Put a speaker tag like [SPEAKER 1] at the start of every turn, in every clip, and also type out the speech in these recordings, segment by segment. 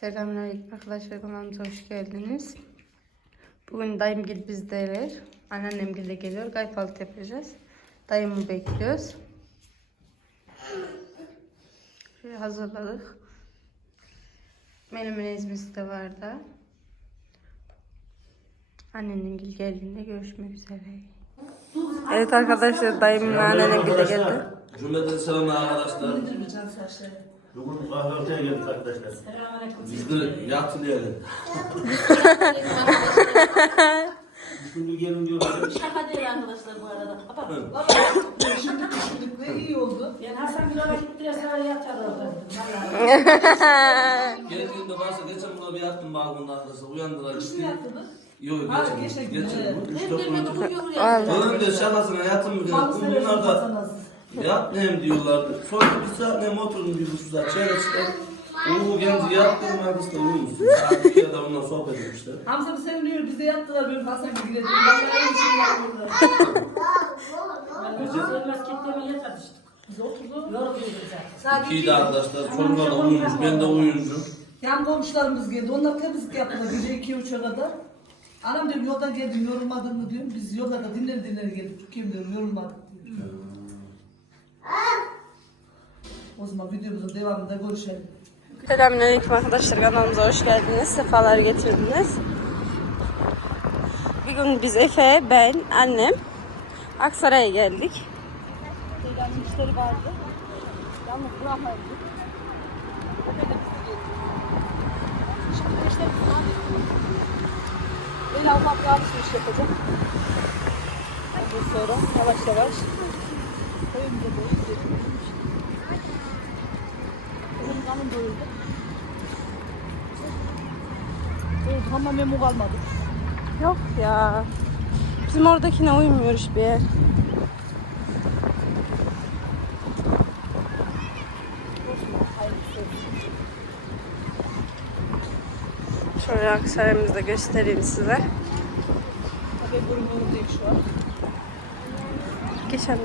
[SPEAKER 1] Selamünaleyküm arkadaşlar kanalımıza hoş geldiniz. Bugün dayım gel bizdeler. Anneannem gel de geliyor. Kayfaltı yapacağız. Dayımı bekliyoruz. Şöyle hazırladık. Menemenimiz de var da. Anneannem gel geldiğinde görüşmek üzere. Evet arkadaşlar dayımla anneannem gel de geldi.
[SPEAKER 2] Cümleten selamlar arkadaşlar.
[SPEAKER 3] Bugün kahvaltıya geldik arkadaşlar.
[SPEAKER 2] Biz de yatılıyorum.
[SPEAKER 3] Şimdi gelin diyorlar.
[SPEAKER 4] Şaka değil arkadaşlar bu arada. Kapat.
[SPEAKER 5] Ne iyi oldu.
[SPEAKER 4] Yani Hasan bir ara gitti sonra yatar orada. Vallahi.
[SPEAKER 2] Geldiğimde varsa geçen buna bir yattım balkonda arkadaşlar. Uyandılar gitti.
[SPEAKER 5] Yaptınız.
[SPEAKER 2] Yok
[SPEAKER 5] Ha,
[SPEAKER 2] geçen.
[SPEAKER 5] geçen.
[SPEAKER 2] Üç
[SPEAKER 4] Ben
[SPEAKER 2] dört
[SPEAKER 4] gelmedi
[SPEAKER 2] gün önce.
[SPEAKER 4] uyuyor ya.
[SPEAKER 2] Onun da şakasına yatın mı. Bunlar da yatmayayım diyorlardı. Sonra bir saat ne oturdum bir buçuk saat. Çayla çıkar. Uğur genci yattım arkadaşlar uyumuşsun. Saat bir onunla sohbet etmişler.
[SPEAKER 5] Hamza bir seviniyor. Bize yattılar böyle Hasan gibi gidelim. Ben de bir şey yapmıyorlar.
[SPEAKER 4] Ben ölmez kitlemeyi yatar işte.
[SPEAKER 5] Biz oturduk.
[SPEAKER 4] Yorulduk zaten.
[SPEAKER 2] İkiydi arkadaşlar. Çocuklar da uyumuş. Ben de uyuyunca.
[SPEAKER 5] Yan komşularımız geldi. Onlar temizlik yaptılar. Gece iki üçe kadar. Anam diyorum yoldan geldim yorulmadın mı diyorum. Biz yollarda dinler dinler geldik. Türkiye'm diyorum yorulmadık diyor. O zaman videomuzun devamında görüşelim.
[SPEAKER 1] Selamünaleyküm arkadaşlar kanalımıza hoş geldiniz. Sefalar getirdiniz. Bugün biz Efe, ben, annem Aksaray'a geldik. İşleri vardı. Yalnız bırakmadık. Şimdi işte abla bir alışveriş yapacak. Ondan sonra yavaş yavaş köyümüze doğru gidelim. Kanım doyurdu.
[SPEAKER 5] Evet, ama memo kalmadı.
[SPEAKER 1] Yok ya. Bizim oradakine uymuyor hiçbir yer. Şöyle Aksaray'ımızı da göstereyim size.
[SPEAKER 5] Tabii burun değil şu an.
[SPEAKER 1] Geçen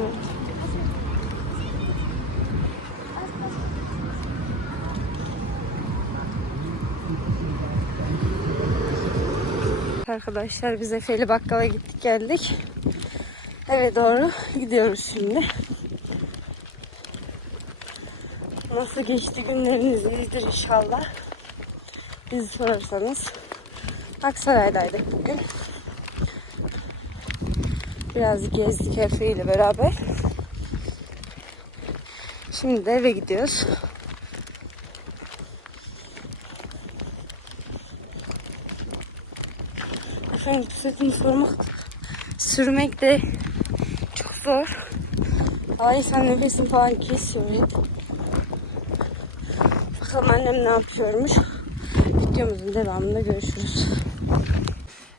[SPEAKER 1] Arkadaşlar biz Efe'li bakkala gittik geldik. Eve doğru gidiyoruz şimdi. Nasıl geçti günleriniz iyidir inşallah. Bizi sorarsanız Aksaray'daydık bugün. Biraz gezdik Efe ile beraber. Şimdi de eve gidiyoruz. Efendim bisikletini sormak, sürmek de çok zor. Ama insan nefesini falan kesiyor hep. Bakalım annem ne yapıyormuş. Videomuzun devamında görüşürüz.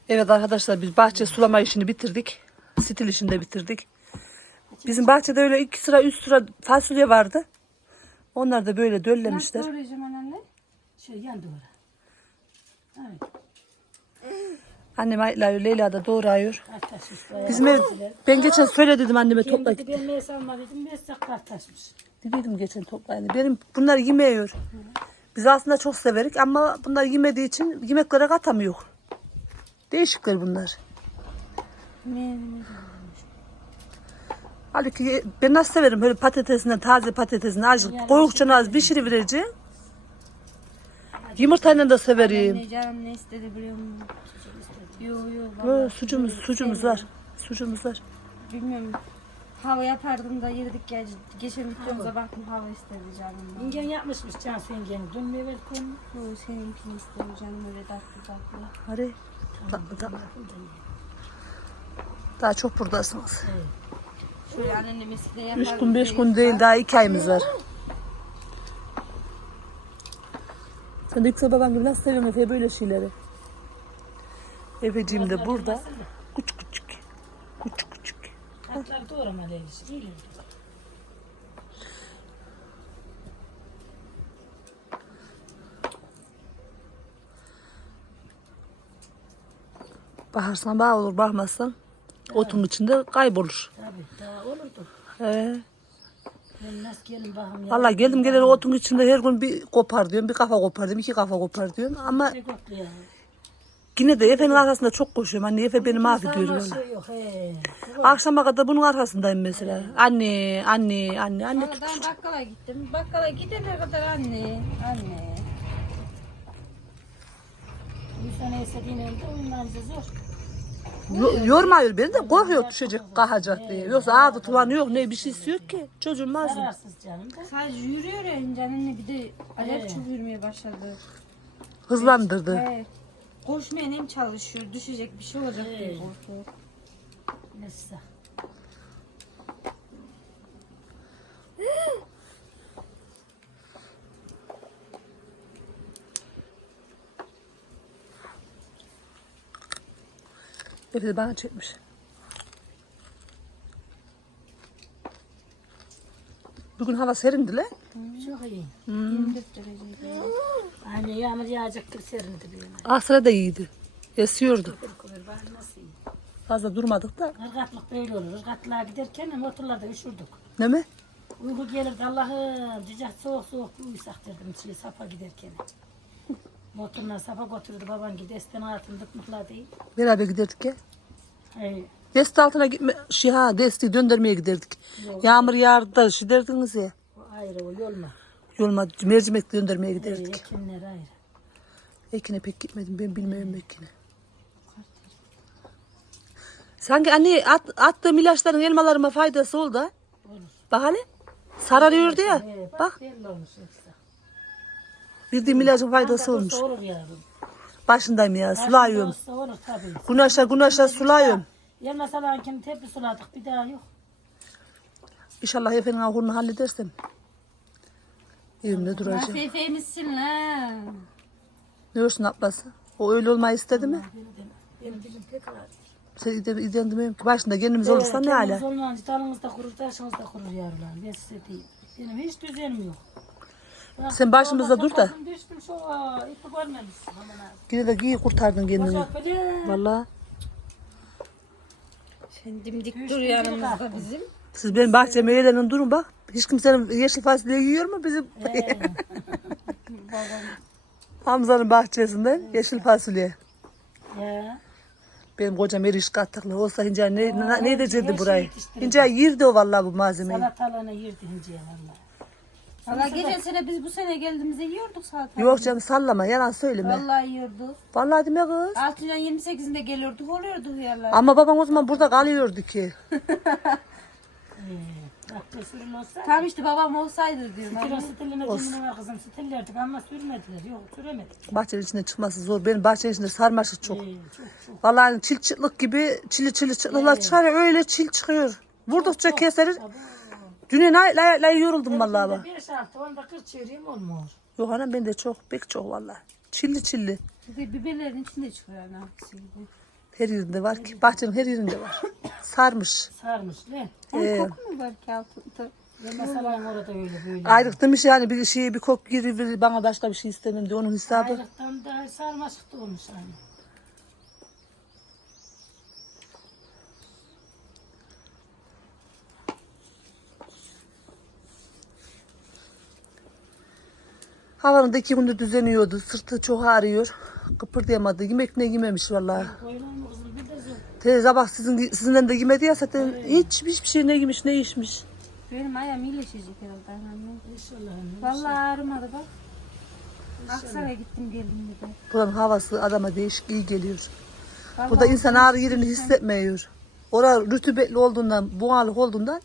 [SPEAKER 5] Evet arkadaşlar biz bahçe sulama işini bitirdik. Stil işini de bitirdik. Bizim bahçede öyle iki sıra üç sıra fasulye vardı. Onlar da böyle döllemişler.
[SPEAKER 4] Doğrayacağım anne. Şey yan duvara. Evet.
[SPEAKER 5] Annem ayıtlıyor, Leyla da doğrayıyor. Bizim ev, ben geçen söyle dedim anneme topla
[SPEAKER 4] Kendi ben meyse alma dedim. Meyse kartaşmış.
[SPEAKER 5] Dedim geçen topla. Yani benim bunlar yemiyor. Biz aslında çok severik ama bunlar yemediği için yemeklere katamıyor. Değişikler bunlar. Halbuki ben nasıl severim böyle patatesinden taze patatesini acılık koydukça az pişirivereceğim. Yumurtayla da severim.
[SPEAKER 1] Ne canım ne istedi biliyor musun? Yok yok.
[SPEAKER 5] Yo, sucumuz, sucumuz var. Sucumuz var.
[SPEAKER 1] Bilmiyorum. Hava yapardım da yedik gece. Geçen videomuza baktım hava istedi canım.
[SPEAKER 4] İngen yapmışmış Cansu yengenin. Dün meyve koymuş.
[SPEAKER 1] Yok seninkini istedim canım öyle tatlı tatlı.
[SPEAKER 5] Hadi. Tatlı tatlı. Daha çok buradasınız.
[SPEAKER 1] Şöyle anneannem eskiden yapardı.
[SPEAKER 5] Üç gün beş gün değil daha iki ayımız var. Sen de yüksel baban gibi nasıl seviyorsun Efe böyle şeyleri? Efeciğim de burada. Küçük küçük. Küçük küçük.
[SPEAKER 4] Katlar doğrama Leylis. İyiler.
[SPEAKER 5] Baharsan bağ olur, bakmazsan otun içinde kaybolur.
[SPEAKER 4] Tabii daha olurdu.
[SPEAKER 5] He.
[SPEAKER 4] Ben nasıl gelin bakım ya.
[SPEAKER 5] Vallahi geldim geleli otun içinde her gün bir kopar diyorum. Bir kafa kopar diyorum. iki kafa kopar diyorum. Ama. Yine de Efe'nin arkasında çok koşuyorum. Anne Efe beni mahvediyor valla.
[SPEAKER 4] şey yok. He.
[SPEAKER 5] Akşama kadar bunun arkasındayım mesela. Anne, anne, anne, anne.
[SPEAKER 1] Sonra ben bakkala gittim. Bakkala gidene kadar anne, anne.
[SPEAKER 4] Bir sene istediğin evde oyunlarınızı zor.
[SPEAKER 5] Yo- yormuyor beni de korkuyor düşecek, kalkacak diye. Yoksa ağzı tulanı yok, ne bir şey yok ki. Çocuğum mazlum.
[SPEAKER 4] Canım da.
[SPEAKER 1] Sadece yürüyor ya ince anne bir de acayip çok yürümeye başladı.
[SPEAKER 5] Hızlandırdı.
[SPEAKER 1] Evet. Koşmaya nem çalışıyor. Düşecek bir şey olacak diye
[SPEAKER 4] Evet.
[SPEAKER 1] korkuyor.
[SPEAKER 4] Neyse.
[SPEAKER 5] De bana çekmiş. Bugün hava serindi le.
[SPEAKER 4] Çok iyi.
[SPEAKER 1] 24 derece.
[SPEAKER 4] Anne yağmur yağacaktır serindi bir yana.
[SPEAKER 5] Asra da iyiydi. Esiyordu.
[SPEAKER 4] Kurkular bari nasıl iyi.
[SPEAKER 5] Fazla durmadık da.
[SPEAKER 4] Irgatlık böyle olur. Irgatlığa giderken motorlarda üşürdük.
[SPEAKER 5] Ne mi?
[SPEAKER 4] Uyku gelirdi Allah'ım cicah soğuk soğuk uyusak derdim şey, sapa giderken. Motorla sapa götürdü baban gibi desten altını dıkmıkla değil.
[SPEAKER 5] Beraber giderdik ya.
[SPEAKER 4] Hey,
[SPEAKER 5] Dest altına gitme, şey ha desti döndürmeye giderdik. Yağmur yağardı da şey derdiniz ya.
[SPEAKER 4] Ayrı o yolma.
[SPEAKER 5] Yolma mercimek döndürmeye
[SPEAKER 4] Hey,
[SPEAKER 5] giderdik.
[SPEAKER 4] ekinler ayrı.
[SPEAKER 5] Ekine pek gitmedim ben bilmiyorum Ekine. Sanki anne at, attığım ilaçların elmalarıma faydası oldu ha. Bak hele. Sararıyordu ya.
[SPEAKER 4] Hey, bak,
[SPEAKER 5] Bak bildiğim ilacın faydası olmuş.
[SPEAKER 4] Olur yavrum.
[SPEAKER 5] Başındayım ya sulayıyorum.
[SPEAKER 4] Olur tabii.
[SPEAKER 5] Güneşe güneşe sulayıyorum.
[SPEAKER 4] Yelma salan kim tepki suladık bir daha yok.
[SPEAKER 5] İnşallah efendim ahurunu halledersem. Evimde duracağım.
[SPEAKER 1] Seyfeymişsin la.
[SPEAKER 5] Ne olsun ablası? O öyle olmayı istedi mi?
[SPEAKER 4] Benim dilim pek ağrıyor.
[SPEAKER 5] Sen ide, iden demiyorum ki. Başında kendimiz olursa ne hala?
[SPEAKER 4] Kendiniz olmayınca dalınız da kurur, taşınız da kurur yavrular. Ben size diyeyim. Benim hiç düzenim yok. Bak,
[SPEAKER 5] Sen başımızda dur da.
[SPEAKER 4] kafasını Düştüm şu aa, ipi görmemişsin. Aman.
[SPEAKER 5] Yine de giy kurtardın kendini.
[SPEAKER 4] Ocak böyle.
[SPEAKER 5] Vallahi.
[SPEAKER 1] Sen dimdik dur yanımızda bizim.
[SPEAKER 5] Siz benim bahçeme eğlenin durun bak. Hiç kimsenin yeşil fasulye yiyor mu bizim?
[SPEAKER 4] Ee,
[SPEAKER 5] Hamza'nın bahçesinden yeşil fasulye.
[SPEAKER 4] ya.
[SPEAKER 5] Benim kocam eriş katıklı olsa ince ne, ne, ne
[SPEAKER 4] her
[SPEAKER 5] edecekti
[SPEAKER 4] şey
[SPEAKER 5] burayı? İnce yirdi o vallahi bu malzemeyi.
[SPEAKER 4] Salatalığına yirdi hinciye valla.
[SPEAKER 1] Valla geçen sene biz bu sene geldiğimizde yiyorduk zaten.
[SPEAKER 5] Yok canım sallama yalan söyleme.
[SPEAKER 1] Vallahi yiyorduk.
[SPEAKER 5] Vallahi deme kız.
[SPEAKER 1] 6 ile 28'inde geliyorduk oluyorduk yerler.
[SPEAKER 5] Ama babam o zaman burada kalıyordu ki.
[SPEAKER 4] Bak bu sürül olsa.
[SPEAKER 1] Tam işte babam olsaydı diyorum.
[SPEAKER 4] Stilline cimine var kızım stillerdik ama sürmediler. Yok süremedik.
[SPEAKER 5] Bahçenin içinde çıkması zor. Benim bahçenin içinde sarmaşık çok.
[SPEAKER 4] Ee, çok çok.
[SPEAKER 5] Vallahi çil çıtlık gibi çili çili çıtlıklar çıkar ya, öyle çil çıkıyor. Vurdukça keseriz. Düne lay, lay, lay yoruldum vallahi bak.
[SPEAKER 4] 5 artı 10'da 40 çevireyim olmuyor.
[SPEAKER 5] Yok anam ben de çok pek çok vallahi. Çilli çilli.
[SPEAKER 1] bir de biberlerin içinde çıkıyor gibi.
[SPEAKER 5] Her yerinde var ki. Bahçenin her yerinde var. Sarmış.
[SPEAKER 4] Sarmış ne?
[SPEAKER 1] Onun
[SPEAKER 5] Ee,
[SPEAKER 1] koku mu var ki altında?
[SPEAKER 4] Orada öyle böyle.
[SPEAKER 5] ayrık demiş yani bir şey bir kok giri bir bana başka bir şey istemem diye onun hesabı.
[SPEAKER 4] Ayrıktan da sarmaşık da olmuş hani.
[SPEAKER 5] Havanın da iki gündür düzeniyordu. Sırtı çok ağrıyor. Kıpırdayamadı. Yemek ne yememiş vallahi.
[SPEAKER 4] Koyulan mı kızım bir de zor.
[SPEAKER 5] Teyze sabah sizin, sizinden de yemedi ya zaten hiç hiçbir şey ne yemiş ne içmiş.
[SPEAKER 1] Benim ayağım iyileşecek herhalde anne.
[SPEAKER 4] İnşallah.
[SPEAKER 1] Vallahi ağrımadı bak. Aksaray'a gittim geldim bir de.
[SPEAKER 5] Buranın havası adama değişik iyi geliyor.
[SPEAKER 1] Vallahi
[SPEAKER 5] Burada insan ağrı yerini hissetmiyor. Orada rütubetli olduğundan, buğalık olduğundan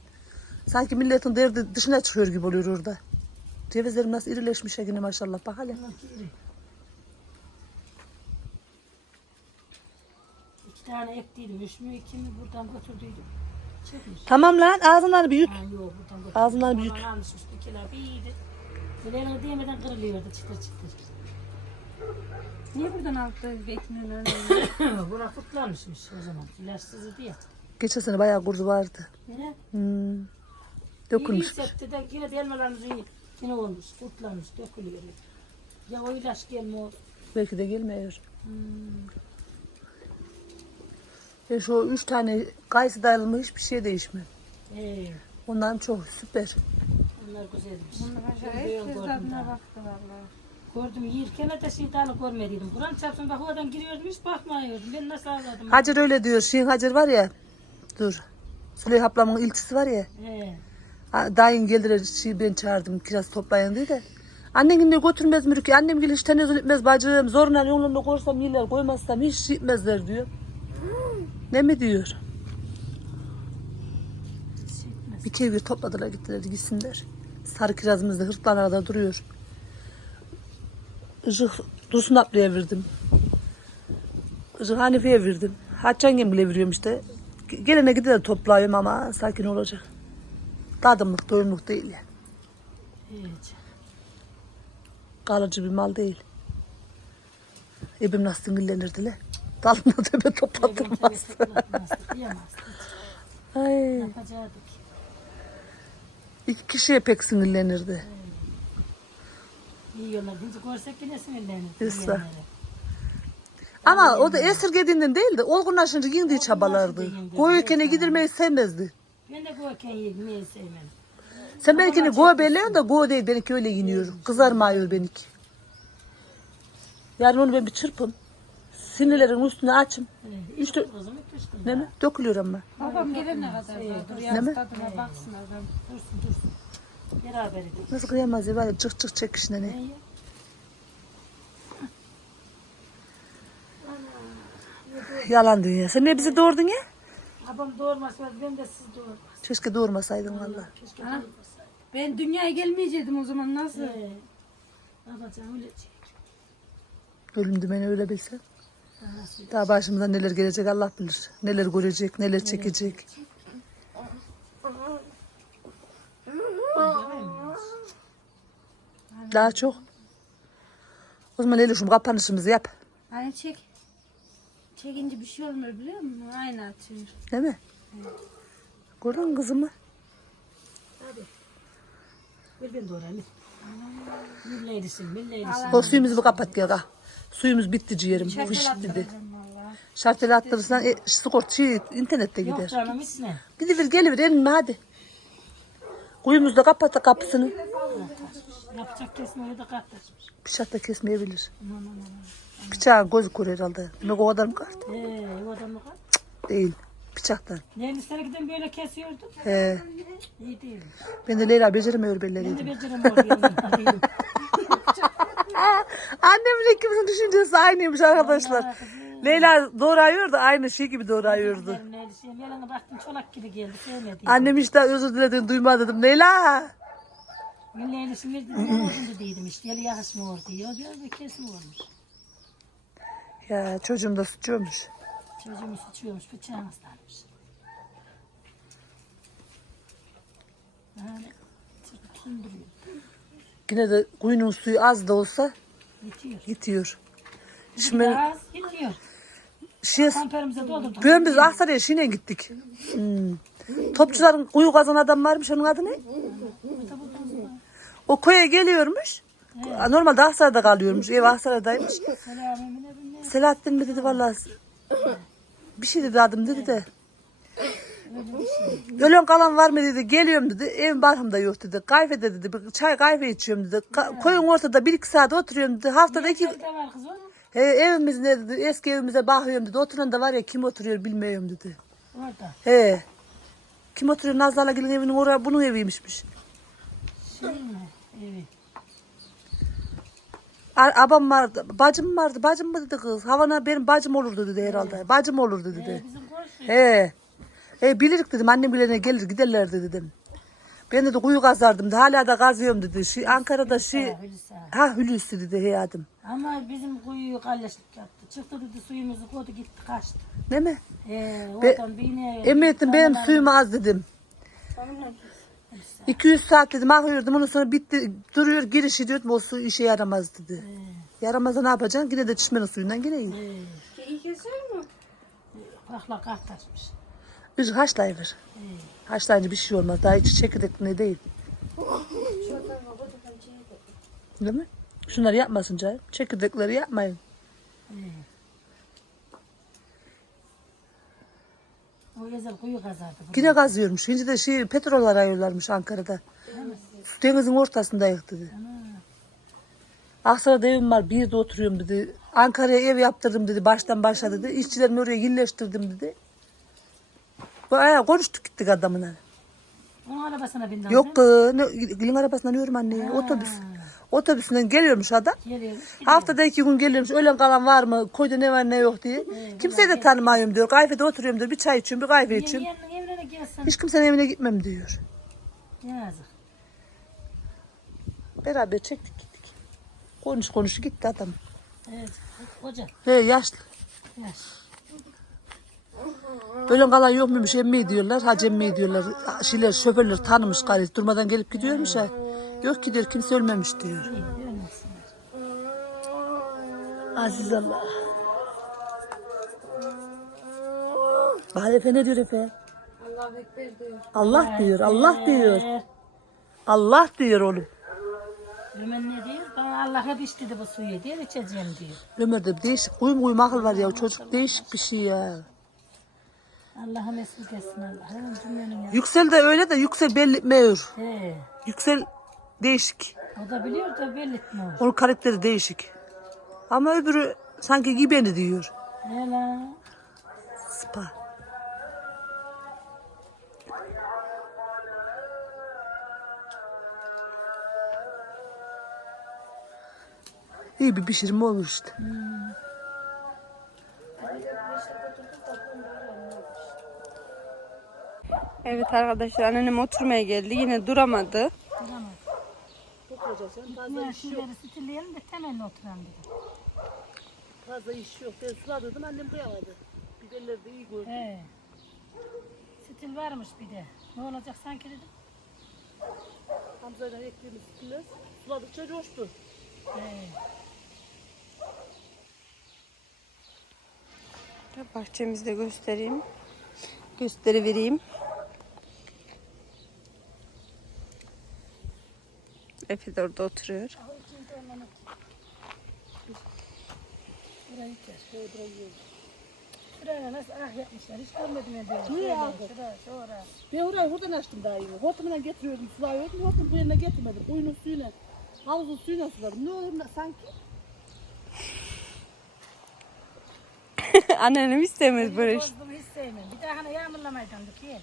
[SPEAKER 5] sanki milletin derdi dışına çıkıyor gibi oluyor orada. Cevizlerim nasıl irileşmiş ya yine maşallah bak hele.
[SPEAKER 4] Tane ektiydim. Üç mü iki mi buradan götürdüydüm. Çekmiş.
[SPEAKER 5] Tamam lan ağzından bir yut.
[SPEAKER 4] Ha yok buradan götürdüm.
[SPEAKER 5] Ağzından bir yut.
[SPEAKER 4] Ondan bir kilo bir iyiydi. Böyle eline değmeden kırılıyordu çıtır çıtır.
[SPEAKER 1] Niye buradan aldık bekliyorsun öyle?
[SPEAKER 4] Bura kutlanmışmış o zaman. İlaçsızı diye.
[SPEAKER 5] Geçen sene bayağı kurdu vardı.
[SPEAKER 4] Ne?
[SPEAKER 5] Hmm.
[SPEAKER 4] İyi
[SPEAKER 5] Dökülmüş.
[SPEAKER 4] hissetti de yine de elmalarımızın yine olmuş. Kutlanmış, dökülüyor. Ya o ilaç gelmiyor.
[SPEAKER 5] Belki de gelmiyor. Ben şu üç tane kayısı dayalı hiçbir şey değişmiyor.
[SPEAKER 4] Ee,
[SPEAKER 5] Ondan çok süper.
[SPEAKER 4] Bunlar güzelmiş.
[SPEAKER 1] Bunlar acayip
[SPEAKER 4] gördüm
[SPEAKER 1] tadına baktı valla.
[SPEAKER 4] Gördüm yiyirken de şey dalı görmediydim. Kur'an çarpsın bak o adam giriyordum hiç bakmıyordum. Ben nasıl ağladım.
[SPEAKER 5] Hacer öyle diyor. Şirin Hacer var ya. Dur. Süleyha ablamın ilçesi var ya.
[SPEAKER 4] He.
[SPEAKER 5] Dayın geldiler şey ben çağırdım kiraz toplayın diye de. Annen günde götürmez mi ki? Annem gelir hiç tenezzül etmez bacım. Zorla yolunda koysam yerler koymazsam hiç şey etmezler diyor. Ne mi diyor? Bir kevgir topladılar gittiler gitsinler. Sarı kirazımız da hırtlanlarda duruyor. Işık Dursun ablaya verdim. Işık Hanife'ye verdim. Haçan bile veriyorum işte. Gelene gider toplayayım ama sakin olacak. Tadımlık doyumluk değil yani.
[SPEAKER 4] Hiç.
[SPEAKER 5] Kalıcı bir mal değil. Ebim nasıl sinirlenirdi le. Dalında tepe
[SPEAKER 4] yiyemezdik.
[SPEAKER 5] Ay,
[SPEAKER 4] Yapacaktık.
[SPEAKER 5] iki kişiye pek sinirlenirdi.
[SPEAKER 4] Yiyorlar. Şimdi görsek yine sinirlenir. Yiyenlere.
[SPEAKER 5] Ama o da esirgediğinden değil de olgunlaşınca yine çabalardı.
[SPEAKER 4] yiyeyim dedi.
[SPEAKER 5] Koyukene gidirmeyi sevmezdi.
[SPEAKER 4] Ben de görken yemeyi sevmem.
[SPEAKER 5] Sen benimkini go belliyorsun da go değil benimki öyle yiniyor. Kızarmıyor benimki. Yani onu ben bir çırpım. Sinirlerin üstüne açım. İşte-. Ne mi? Dökülüyor ama.
[SPEAKER 1] Babam gelene kadar da dur yaz
[SPEAKER 5] mi?
[SPEAKER 1] tadına baksın adam.
[SPEAKER 4] Dursun dursun. Beraber edelim.
[SPEAKER 5] Nasıl kıyamaz ya ya çık çık çekişine ne. Yalan dünya. Sen niye bizi doğurdun ya?
[SPEAKER 4] Babam doğurmasaydı ben de siz doğurmaz.
[SPEAKER 5] Keşke doğurmasaydın valla.
[SPEAKER 4] Keşke doğurmasaydı.
[SPEAKER 1] Ben dünyaya gelmeyecektim o zaman nasıl?
[SPEAKER 4] Ee, Babacığım ölecek.
[SPEAKER 5] Ölüm dümeni öyle bilsen.
[SPEAKER 4] Daha
[SPEAKER 5] başımıza neler gelecek Allah bilir. Neler görecek, neler çekecek. Daha çok. O zaman Elif'im kapanışımızı yap.
[SPEAKER 1] Hani çek. Çekince bir şey olmuyor biliyor musun? Aynı atıyor.
[SPEAKER 5] Değil mi? Gördün mü kızımı?
[SPEAKER 4] Ver ben doğrayayım. Milleylisin, milleylisin.
[SPEAKER 5] O suyumuzu bir kapat gel. Suyumuz bitti ciğerim. Fış dedi. Şartel attırırsan e, skor şey, internette
[SPEAKER 4] Yok
[SPEAKER 5] gider.
[SPEAKER 4] canım hiç ne?
[SPEAKER 5] Gidiver geliver elime hadi. Kuyumuzu da kapat kapısını.
[SPEAKER 4] Yapacak kesmeyi de katlaşmış.
[SPEAKER 5] Bıçak da kesmeyebilir. Bıçağın gözü kör herhalde. Demek o kadar mı kaldı?
[SPEAKER 4] Ee, o adamı kat.
[SPEAKER 5] Değil. Bıçaktan.
[SPEAKER 4] Yeğenlislere giden böyle kesiyordum.
[SPEAKER 5] He.
[SPEAKER 4] İyi değil.
[SPEAKER 5] Ben de Leyla beceremiyor
[SPEAKER 4] Ben de beceremiyorum.
[SPEAKER 5] Annemle ikimizin düşüncesi aynıymış arkadaşlar. Leyla doğrayıyor da aynı şey gibi doğrayıyordu.
[SPEAKER 4] Yalana baktım çolak gibi geldi. Sevmedi.
[SPEAKER 5] Annem işte özür dilediğini duyma dedim. Leyla.
[SPEAKER 4] Milleylisin bir dedim. Oğlum dediydim işte. Yeli yakışmıyor diyor. Diyor ve kesmiyormuş.
[SPEAKER 5] Ya çocuğum da suçuyormuş.
[SPEAKER 4] Çocuğumu sıçıyormuş. Bıçağın hastaymış. Yani çırpıtın duruyor.
[SPEAKER 5] Yine de kuyunun suyu az da olsa
[SPEAKER 4] Yetiyor.
[SPEAKER 5] yitiyor. Şimdi ben
[SPEAKER 4] Biraz yetiyor.
[SPEAKER 5] şey,
[SPEAKER 4] Kamperimize doldurduk.
[SPEAKER 5] ben biz Aksaray'a şine gittik. Hmm. Topçuların kuyu kazan adam varmış onun adı ne? O köye geliyormuş. Normalde Aksaray'da kalıyormuş. Ev Aksaray'daymış.
[SPEAKER 4] Selamın ne ne?
[SPEAKER 5] Selahattin mi dedi vallahi. Bir şey dedi adım dedi de. Ölen kalan var mı dedi. Geliyorum dedi. Evin barkımda yok dedi. Kahve de dedi. bir Çay kahve içiyorum dedi. Ka- koyun ortada bir iki saat oturuyorum dedi. Haftada iki... He, evimiz ne dedi. Eski evimize bakıyorum dedi. Oturan da var ya kim oturuyor bilmiyorum dedi.
[SPEAKER 4] Orada.
[SPEAKER 5] He. Kim oturuyor? Nazlı gelin evinin oraya bunun eviymişmiş.
[SPEAKER 4] Şey mi? Evet.
[SPEAKER 5] Abam vardı, bacım vardı. Bacım mı dedi kız? Havana benim bacım olurdu dedi herhalde. Bacım olurdu dedi.
[SPEAKER 4] Ee, bizim komşu.
[SPEAKER 5] He. E bilirik dedim annem bilene gelir giderlerdi dedim. Ben de kuyu kazardım da hala da kazıyorum dedi. Şi, Ankara'da şi,
[SPEAKER 4] Ha, Hulusi ha.
[SPEAKER 5] ha Hulusi dedi heyadım.
[SPEAKER 4] Ama bizim kuyuyu kalleşlik yaptı. Çıktı dedi suyumuzu koydu gitti kaçtı.
[SPEAKER 5] Değil mi?
[SPEAKER 4] Ee, oradan bir iğne...
[SPEAKER 5] Emniyetim benim
[SPEAKER 4] Damlalar-
[SPEAKER 5] suyum az dedim. 200 saat dedim akıyordum ondan sonra bitti duruyor girişi diyor o su işe yaramaz dedi. Yaramazsa ne yapacaksın? Yine de çişmenin suyundan yine iyi.
[SPEAKER 4] Ee,
[SPEAKER 1] İyi kesiyor mu?
[SPEAKER 4] Bakla kahtaşmış.
[SPEAKER 5] Biz haşlayıver. Haşlayınca bir şey olmaz. Daha içi çekirdek ne değil. Değil mi? Şunları yapmasın canım. Çekirdekleri yapmayın. Yine kazıyormuş. Şimdi de şey petrol arıyorlarmış Ankara'da. denizin ortasındayız dedi. Aksaray'da evim var bir de oturuyorum dedi. Ankara'ya ev yaptırdım dedi baştan başla dedi. İşçilerimi oraya yerleştirdim dedi. Bayağı konuştuk gittik adamına.
[SPEAKER 4] Onun arabasına bindin
[SPEAKER 5] Yok kız, ne, gelin arabasından diyorum anne. Otobüs. Otobüsünden geliyormuş adam.
[SPEAKER 4] Geliyormuş.
[SPEAKER 5] Haftada iki gün geliyormuş. Ölen kalan var mı? Koyda ne var ne yok diye. Kimseyi de tanımıyorum diyor. Kahvede oturuyorum diyor. Bir çay içiyorum, bir kahve içiyorum.
[SPEAKER 4] Yeğenin evine gelsin.
[SPEAKER 5] Hiç kimsenin evine gitmem diyor.
[SPEAKER 4] Yazık.
[SPEAKER 5] Beraber çektik gittik. Konuş konuş gitti adam.
[SPEAKER 4] Evet. Koca.
[SPEAKER 5] He yaşlı.
[SPEAKER 4] Yaş.
[SPEAKER 5] Ölen kalan yok muymuş emmi diyorlar. Hacı emmi diyorlar. Şeyler, şoförler tanımış gayet. Durmadan gelip gidiyormuş ha. Yok ki diyor kimse ölmemiş diyor. Aziz Allah. Bahar Efe ne diyor Efe? Allah diyor, Allah diyor.
[SPEAKER 4] Ee,
[SPEAKER 5] Allah diyor oğlum.
[SPEAKER 4] Ömer ne diyor? Bana Allah hep içti bu suyu diyor içeceğim diyor.
[SPEAKER 5] Ömer'de değişik kuyum kuyum akıl var ya. Çocuk değişik bir şey ya.
[SPEAKER 4] Etsin Allah'ım cümlenin ya.
[SPEAKER 5] Yüksel de öyle de Yüksel belli.
[SPEAKER 4] He.
[SPEAKER 5] Yüksel değişik.
[SPEAKER 4] O da biliyor da belirtmiyor.
[SPEAKER 5] Onun karakteri değişik. Ama öbürü sanki gibeni diyor.
[SPEAKER 4] He la.
[SPEAKER 5] Spa. İyi bir pişirme olmuş işte.
[SPEAKER 1] Evet arkadaşlar anneannem oturmaya geldi. Yine duramadı.
[SPEAKER 4] Ya şunları stilleyelim de temelli oturalım dedi.
[SPEAKER 5] Fazla iş yok. Ben suladırdım annem kıyamadı. Biberleri de iyi gördüm.
[SPEAKER 4] He. Stil varmış bir de. Ne olacak sanki dedim.
[SPEAKER 5] Hamza'yla ektiğimiz sütüler suladıkça coştu.
[SPEAKER 4] He.
[SPEAKER 1] Bahçemizi de göstereyim. Gösterivereyim. Efe de orada oturuyor.
[SPEAKER 4] Burayı ter. Şuraya nasıl ah yapmışlar. Hiç görmedim ben böyle. Niye ya? Şuraya.
[SPEAKER 5] Ben orayı buradan açtım daha yeni. Hortumdan getiriyordum, sulayıyordum. Hortum bu yerine getirmedim. Uyunun suyuyla, havuzun suyuyla suladım. Ne olur sanki?
[SPEAKER 1] Anneannem istemez böyle iş.
[SPEAKER 4] Bozduğumu hiç sevmem. Bir daha hani yağmurlamaydan ki.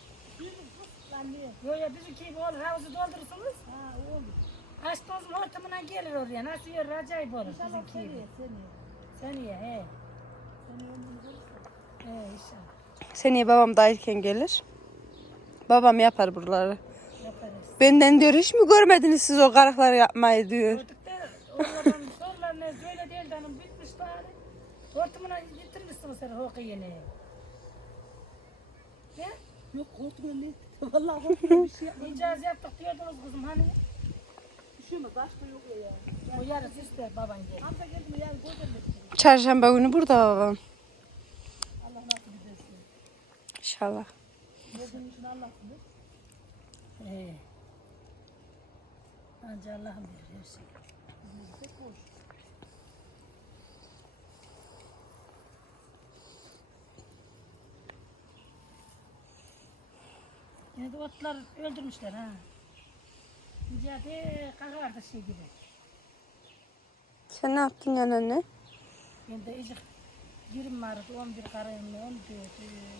[SPEAKER 4] Yo ya bizimki olur. Havuzu doldurursunuz. Ha olur. Aç tozun ortamına gelir oraya. Nasıl yer acayip olur bizimki gibi. Seneye he. He inşallah.
[SPEAKER 1] Seneye babam da erken gelir. Babam yapar buraları.
[SPEAKER 4] Yaparız.
[SPEAKER 1] Benden diyor hiç mi görmediniz siz o karakları yapmayı diyor.
[SPEAKER 4] Gördük de oraların sorularını böyle değil de hanım bitmiş bari. Hortumuna getirmişsiniz sen hoku yeni. Ne?
[SPEAKER 5] Yok hortumdan ne? Vallahi hortumdan bir şey yapmadım.
[SPEAKER 4] İcaz yaptık diyordunuz kızım hani.
[SPEAKER 1] Çarşamba günü burada babam. İnşallah.
[SPEAKER 4] He. Anca Allah'ım bilir her şeyi. Yani otlar öldürmüşler ha. Mücadele kakardı şey gibi.
[SPEAKER 1] Sen ne yaptın anneanne?
[SPEAKER 4] Ben de icik girim vardı 11 karayım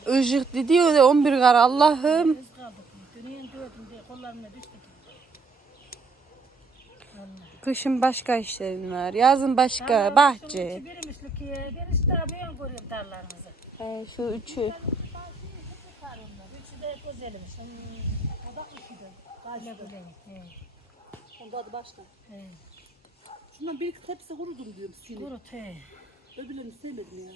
[SPEAKER 4] 14.
[SPEAKER 1] Işık dedi ya 11 kar Allah'ım.
[SPEAKER 4] Biz kaldık. Dünyanın dövdüm diye kollarımla düştük. Vallahi.
[SPEAKER 1] Kışın başka işlerin var. Yazın başka. Bahçe.
[SPEAKER 4] Birmişlik ki ben işte daha ben görüyorum darlarınızı.
[SPEAKER 1] He, şu üçü.
[SPEAKER 4] Üçü de güzelmiş. O da üçü de. He.
[SPEAKER 5] Onda adı baştan.
[SPEAKER 4] He.
[SPEAKER 5] Şundan bir iki tepsi kurudum diyorum seni.
[SPEAKER 4] Kurut he.
[SPEAKER 5] Öbürlerini sevmedim ya.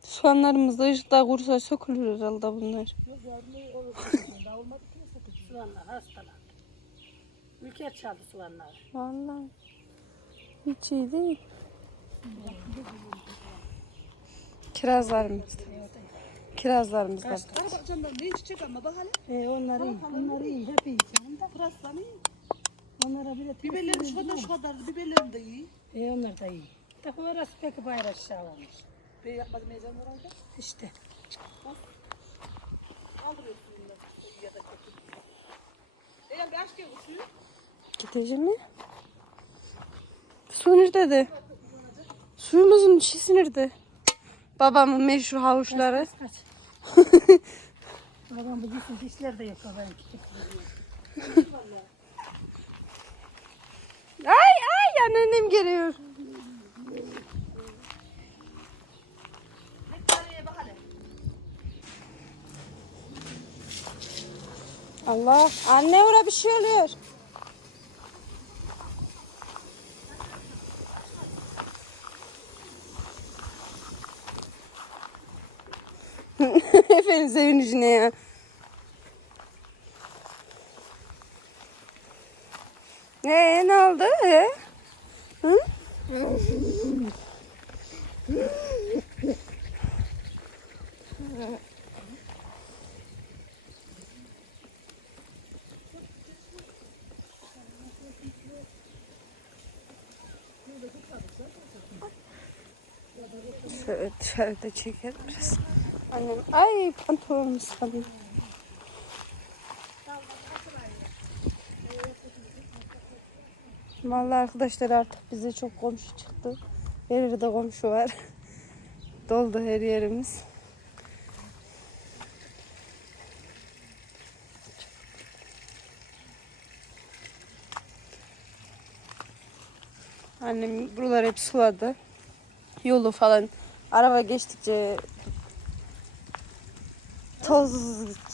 [SPEAKER 1] Soğanlarımız da ışıkta kursa sökülür herhalde bunlar.
[SPEAKER 4] Soğanlar hastalandı. Ülker çaldı soğanlar.
[SPEAKER 1] Vallahi. Hiç iyi değil. Kirazlarımız. Kirazlarımız da.
[SPEAKER 5] Bak canım ne çiçek ama bak hele.
[SPEAKER 4] E onlar iyi. Onlar iyi. Hep iyi canım da.
[SPEAKER 5] Pıraslan iyi.
[SPEAKER 4] Onlara bile
[SPEAKER 5] Biberlerim şu kadar şu kadar. Biberlerim de iyi.
[SPEAKER 4] E onlar da iyi. Tabii orası pek bayrak aşağı olmuş.
[SPEAKER 5] Ben yapmadım heyecan orada.
[SPEAKER 4] İşte.
[SPEAKER 1] Gideceğim mi? Su nerede de? Suyumuzun şişi nerede? Babamın meşhur havuçları.
[SPEAKER 4] Kaç. Babam bu gitsin dişler de yok küçük.
[SPEAKER 1] Ay ay anneannem geliyor. Allah anne ora bir şey oluyor. Efendim sevinişine ya. Ne ne oldu? He? Hı? Şöyle dışarıda çeker biraz. Annem, ay pantolonum ıslanıyor. Vallahi arkadaşlar artık bize çok komşu çıktı. Her yerde komşu var. Doldu her yerimiz. Annem buraları hep suladı. Yolu falan araba geçtikçe toz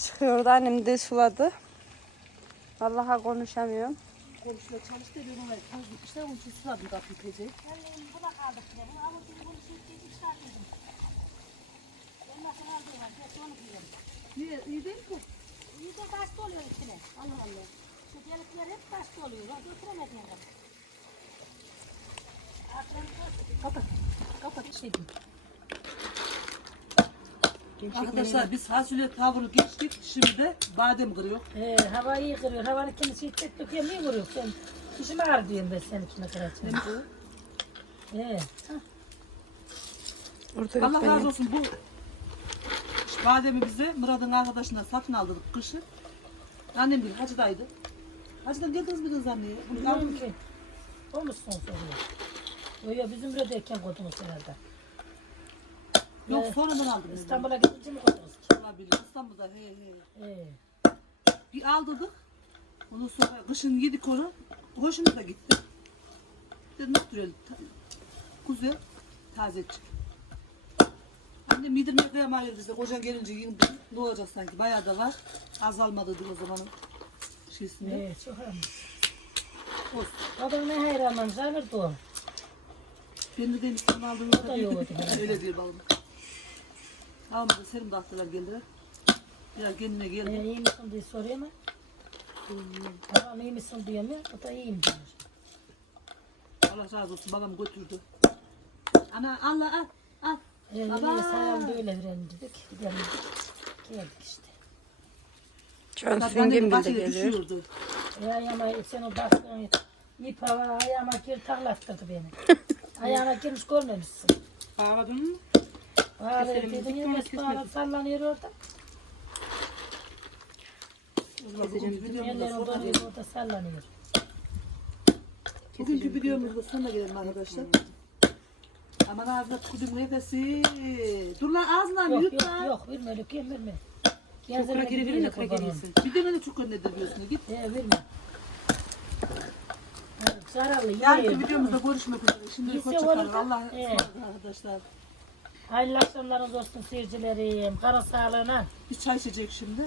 [SPEAKER 1] çıkıyordu. Annem de suladı. Vallahi konuşamıyorum.
[SPEAKER 5] Komşular çalıştı ben ona toz gitmişler onun için suladım kapıyı teyze.
[SPEAKER 4] Buna kaldık bile. Bunu alıp bunu sürdük çıkartırdım. Ben nasıl aldım? Ben onu biliyorum.
[SPEAKER 5] Niye? İyi değil mi?
[SPEAKER 4] İyi de taş oluyor içine. Allah Allah. Şu delikler hep taş oluyor. Bak götüremedim ben.
[SPEAKER 5] Kapat. Kapat. Şey Arkadaşlar biz fasulye tavrı geçtik. Şimdi de badem kırıyor.
[SPEAKER 4] Ee, hava iyi kırıyor. Havanın kendisi hiç tek döküyor. Niye vuruyor sen? Dişime ağrı diyorum ben senin içine kıracağım. Ee,
[SPEAKER 1] Orada
[SPEAKER 5] Allah razı olsun bu bademi bize Murat'ın arkadaşına satın aldırdık kışı. Annem bir hacıdaydı. Hacıdan geldiniz kız anneye? Bunu
[SPEAKER 4] bilmiyorum ki. Olmuşsun soruyor. Yo yo bizim buradayken koydunuz herhalde.
[SPEAKER 5] Yok sonradan aldım. İstanbul.
[SPEAKER 4] İstanbul'a gidince mi koydunuz?
[SPEAKER 5] Olabilir. İstanbul'da he he.
[SPEAKER 4] Ee,
[SPEAKER 5] Bir aldırdık. Ondan sonra kışın yedik onu. Hoşumuza gitti. Dedim götürelim. Ta- Güzel. Tazecik. Annem yedirmeye kıyamıyor bize. Kocan gelince yiyin. Ne olacak sanki? Bayağı da var. Azalmadıdır o zamanın şeysinde.
[SPEAKER 4] ee, çok önemli.
[SPEAKER 5] Olsun.
[SPEAKER 4] Adam ne zanırdı o.
[SPEAKER 5] Ben de demiş sana
[SPEAKER 4] O da
[SPEAKER 5] aldığımda
[SPEAKER 4] yoğurdu herhalde.
[SPEAKER 5] öyle diyor balım. Da serum da attılar geldiler. Ya kendine geldi.
[SPEAKER 4] iyi misin diye soruyor mu? Tamam iyi misin diyor mu? O da iyiyim diyor.
[SPEAKER 5] Allah razı olsun babam götürdü. Ana Allah al al.
[SPEAKER 4] Ee,
[SPEAKER 5] Baba.
[SPEAKER 4] sayalım da öyle verelim dedik. Gidelim dedik. Geldik işte.
[SPEAKER 1] Can Süngün bir de geliyor.
[SPEAKER 4] E, ayağıma sen o baktığın ip hava ayağıma gir taklattırdı beni. ayağıma girmiş görmemişsin.
[SPEAKER 5] Ağladın mı?
[SPEAKER 4] Dedin ya mes bağırıp sallanıyor orada.
[SPEAKER 5] Bugünkü videomuzda
[SPEAKER 4] Ellerini
[SPEAKER 5] sonuna
[SPEAKER 4] donuyor
[SPEAKER 5] gelelim.
[SPEAKER 4] orada sallanıyor.
[SPEAKER 5] Bugünkü videomuzda sonuna gelelim arkadaşlar. Aman ağzına tükürdüm nefesi. Dur lan ağzından
[SPEAKER 4] Yok
[SPEAKER 5] yut
[SPEAKER 4] yok
[SPEAKER 5] lan.
[SPEAKER 4] yok verme öyle kim verme.
[SPEAKER 5] Çokura geri verin de kura geriyesin. Bir de beni çok önledir Git.
[SPEAKER 4] He verme. Zararlı
[SPEAKER 5] Yarınki videomuzda görüşmek üzere. Şimdi hoşçakalın. Allah'a
[SPEAKER 4] Evet.
[SPEAKER 5] emanet arkadaşlar.
[SPEAKER 4] Hayırlı akşamlarınız olsun seyircilerim. Kara sağlığına.
[SPEAKER 5] Bir çay içecek şimdi.